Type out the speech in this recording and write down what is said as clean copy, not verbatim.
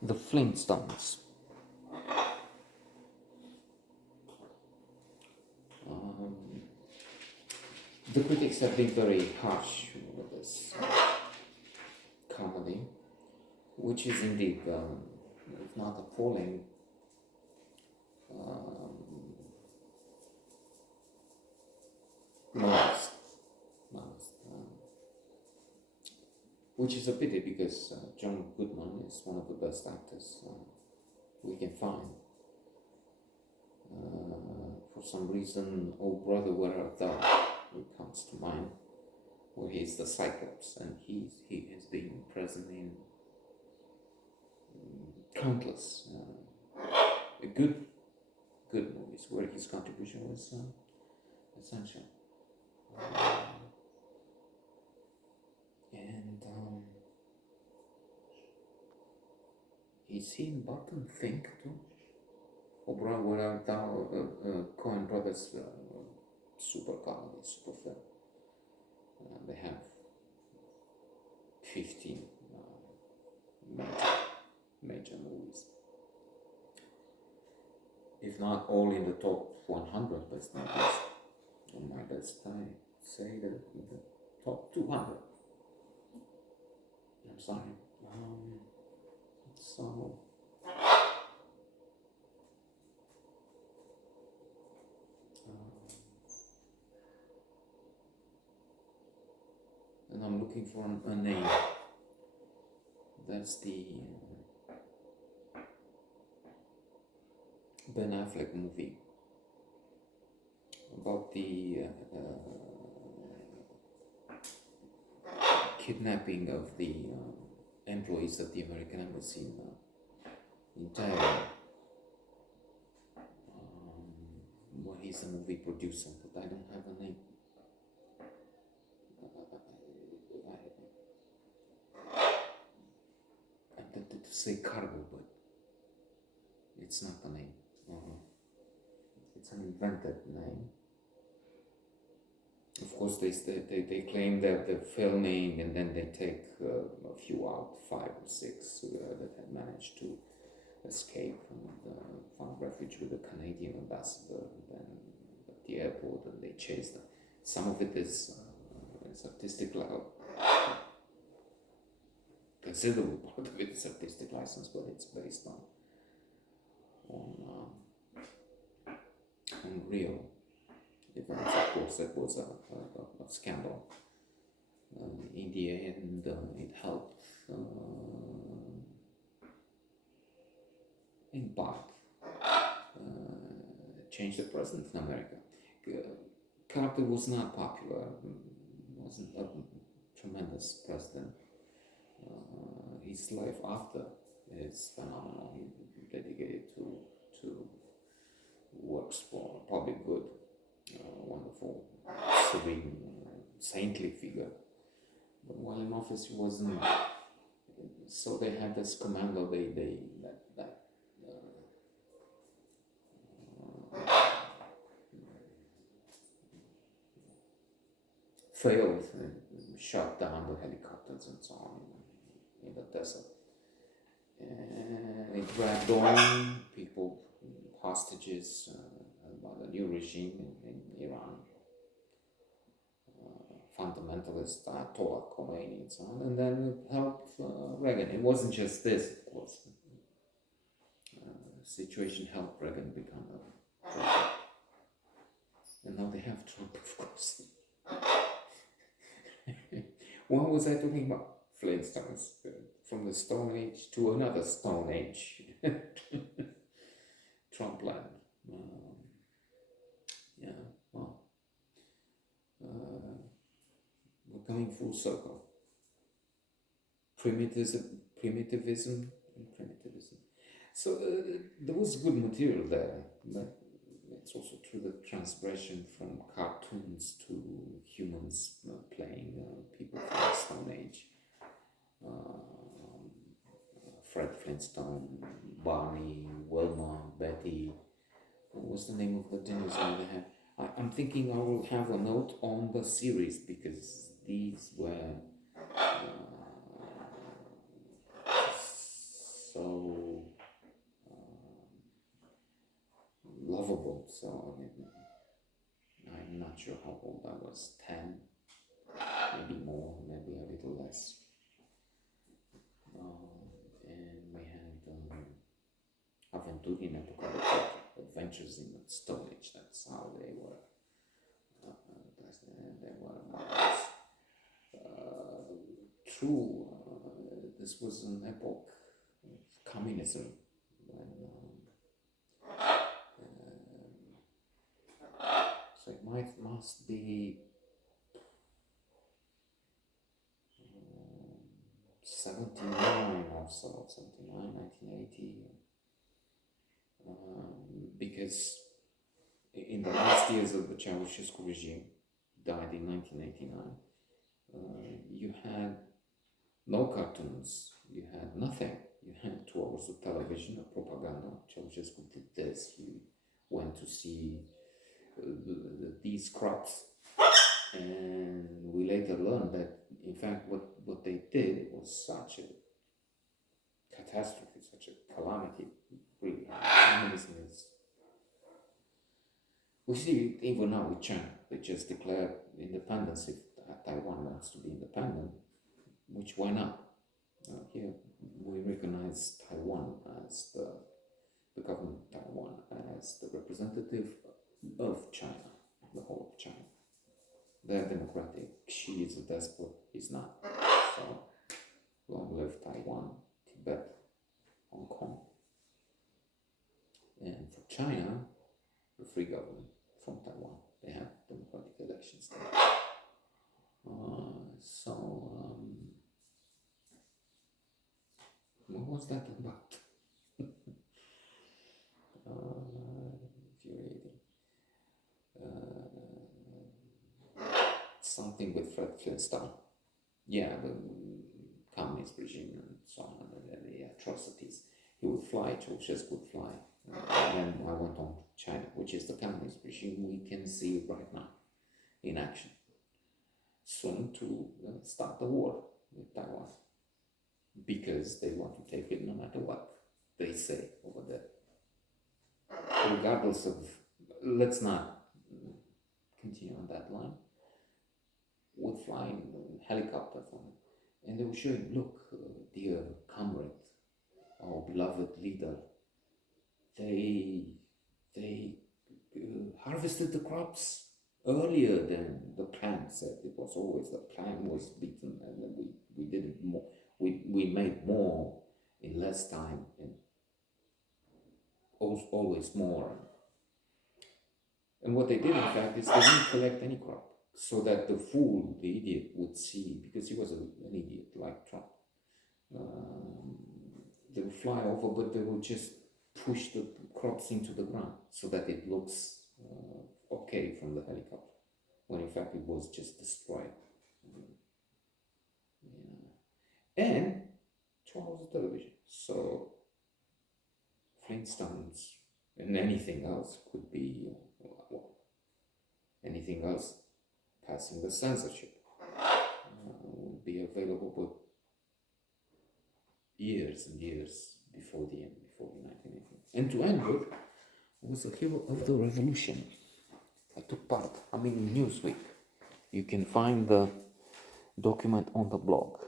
The Flintstones. Um, the critics have been very harsh with this comedy, which is indeed, if not appalling, um, modest, which is a pity because John Goodman is one of the best actors we can find. For some reason, Oh Brother, Where Art Thou comes to mind, where he's the Cyclops, and he has been present in countless good movies where his contribution was essential. And is he in Button Think too? Oh Brother, Where Art Thou? Coen Brothers super comedy, super film. They have 15 major movies. If not all in the top 100 best movies, on my list, I say that in the top 200. I'm sorry. So. And I'm looking for a name. That's the Ben Affleck movie about the kidnapping of the employees of the American Embassy in Taiwan. Well, he's a movie producer, but I don't have a name. I'm tempted to say Cargo, but it's not the name. It's an invented name. Of course, they claim that they're filming, and then they take a few out, 5 or 6 that had managed to escape and found refuge with the Canadian ambassador, and then at the airport, and they chase them. Some of it is artistic, considerable part of it is artistic license, but it's based on real events. Of course, it was a scandal. In the end, it helped in part change the president in America. Carter was not popular, wasn't a tremendous president. His life after is phenomenal. He dedicated to works for public good. Wonderful, serene, saintly figure. But while in office, he wasn't. So they had this commando. That failed and shot down the helicopters and so on in the desert. And it dragged on people, hostages by the new regime in Iran, fundamentalist Ayatollah Khomeini and so on, and then it helped Reagan. It wasn't just this, of course. The situation helped Reagan become a president. And now they have Trump, of course. What was I talking about? Flintstones. From the Stone Age to another Stone Age. Trumpland. Yeah, well, we're coming full circle. Primitivism and primitivism. So there was good material there, but it's also true that transgression from cartoons to humans playing people from the Stone Age. Fred Flintstone, Barney, Wilma, Betty. What was the name of the dinosaur they had? I'm thinking I will have a note on the series because these were so overboard. So I'm not sure how old I was, 10, maybe more, maybe a little less. And we had Aventuri in Apocalyptic Adventures in Stone Age. That's how they were. They were true. This was an epoch of communism when so it must be 79 or so, 79, 1980, because in the last years of the Ceausescu regime, died in 1989, you had no cartoons, you had nothing. You had 2 hours of television, of propaganda. Ceausescu did this. He went to see these crops, and we later learned that, in fact, what they did was such a catastrophe, such a calamity. Really, communism is. We see it even now with China. They just declared independence if Taiwan wants to be independent, which why not? Here we recognize Taiwan as the government of Taiwan as the representative of China, the whole of China. They're democratic. Xi is a despot. He's not. So long live Taiwan, Tibet, Hong Kong. And for China, the free government from Taiwan. They have democratic elections there. What was that about? Infuriating. Something with Fred Flintstone. Yeah, the communist regime and so on, and the atrocities. He would fly, Ceausescu would fly. And then I went on to China, which is the communist regime we can see right now in action. Soon to start the war with Taiwan, because they want to take it no matter what they say over there. Regardless of, let's not continue on that line, would fly in helicopter from it, and they will show him, look, dear comrade, our beloved leader, they harvested the crops earlier than the plan said. It was always the plan was beaten, and then we did it more. We made more in less time, and always more. And what they did, in fact, is they didn't collect any crop, so that the fool, the idiot, would see, because he was an idiot like Trump. They would fly over, but they would just push the crops into the ground so that it looks okay from the helicopter, when in fact it was just destroyed. And 2 hours of television. So Flintstones and anything else could be, anything else passing the censorship would be available, but years and years before the 1980s. And to end with, was a hero of the revolution. I took part, in Newsweek. You can find the document on the blog.